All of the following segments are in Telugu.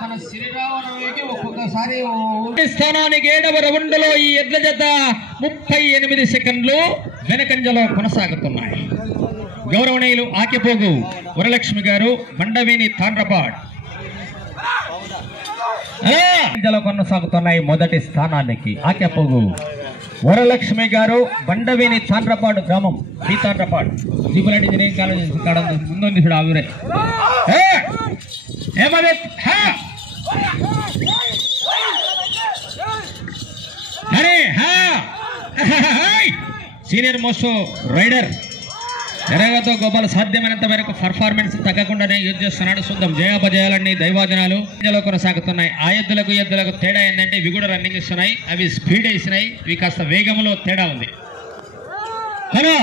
మన శ్రీరామనవమికి ఒక్కొక్కసారి స్థానానికి 7వ రౌండ్లో ఈ ఎడ్ల జత 38 సెకండ్లు వెనకంజలో కొనసాగుతున్నాయి. గౌరవనీయులు ఆకెపోగు వరలక్ష్మి గారు, బండవేని తాండ్రపాడ్ కొనసాగుతున్నాయి. మొదటి స్థానానికి ఆకెపోగు వరలక్ష్మి గారు, బండవేని తాండ్రపాడు గ్రామం, ఈ తాండ్రపాడు జీపులాంటి ఇంజనీరింగ్ కాలేజ్ కాడ ముందుంది చూడు ఆవిరే. సీనియర్ మోస్ట్ రైడర్ ఎరగతో గోపాల్ సాధ్యమైనంత మేరకు పర్ఫార్మెన్స్ తగ్గకుండానే యూజ్ చేస్తున్నాడు. చూద్దాం జయాపజయాలన్నీ దైవాజనాలు కొనసాగుతున్నాయి. ఆ ఎద్దులకు తేడా ఏంటంటే ఇవి కూడా రన్నింగ్ ఇస్తున్నాయి, అవి స్పీడ్ వేసినాయి, ఇవి కాస్త వేగంలో తేడా ఉంది. హలో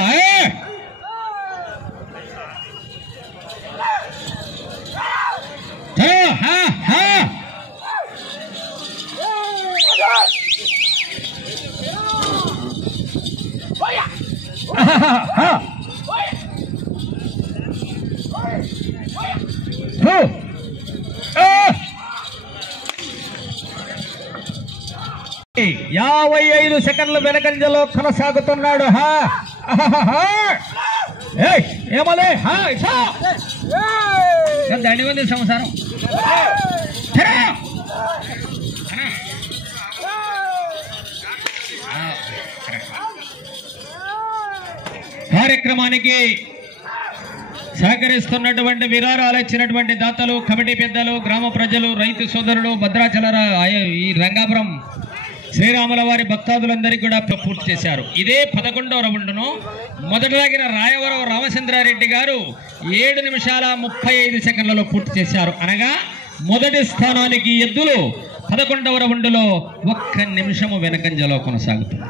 యాభై 55 సెకండ్లు వెనకంజలో కొనసాగుతున్నాడు. ఏమలే దండి సంసారం కార్యక్రమానికి సహకరిస్తున్నటువంటి విరాళాలు ఇచ్చినటువంటి దాతలు, కమిటీ పెద్దలు, గ్రామ ప్రజలు, రైతు సోదరులు, భద్రాచల ఈ రంగాపురం శ్రీరాముల వారి భక్తాదులందరికీ కూడా పూర్తి చేశారు. ఇదే 11వ రౌండ్ను మొదటిలాగిన రాయవరం రామచంద్రారెడ్డి గారు 7 నిమిషాల 35 సెకండ్లలో పూర్తి చేశారు. అనగా మొదటి స్థానానికి ఎద్దులు 11వ రౌండ్లో 1 నిమిషము వెనకంజలో కొనసాగుతుంది.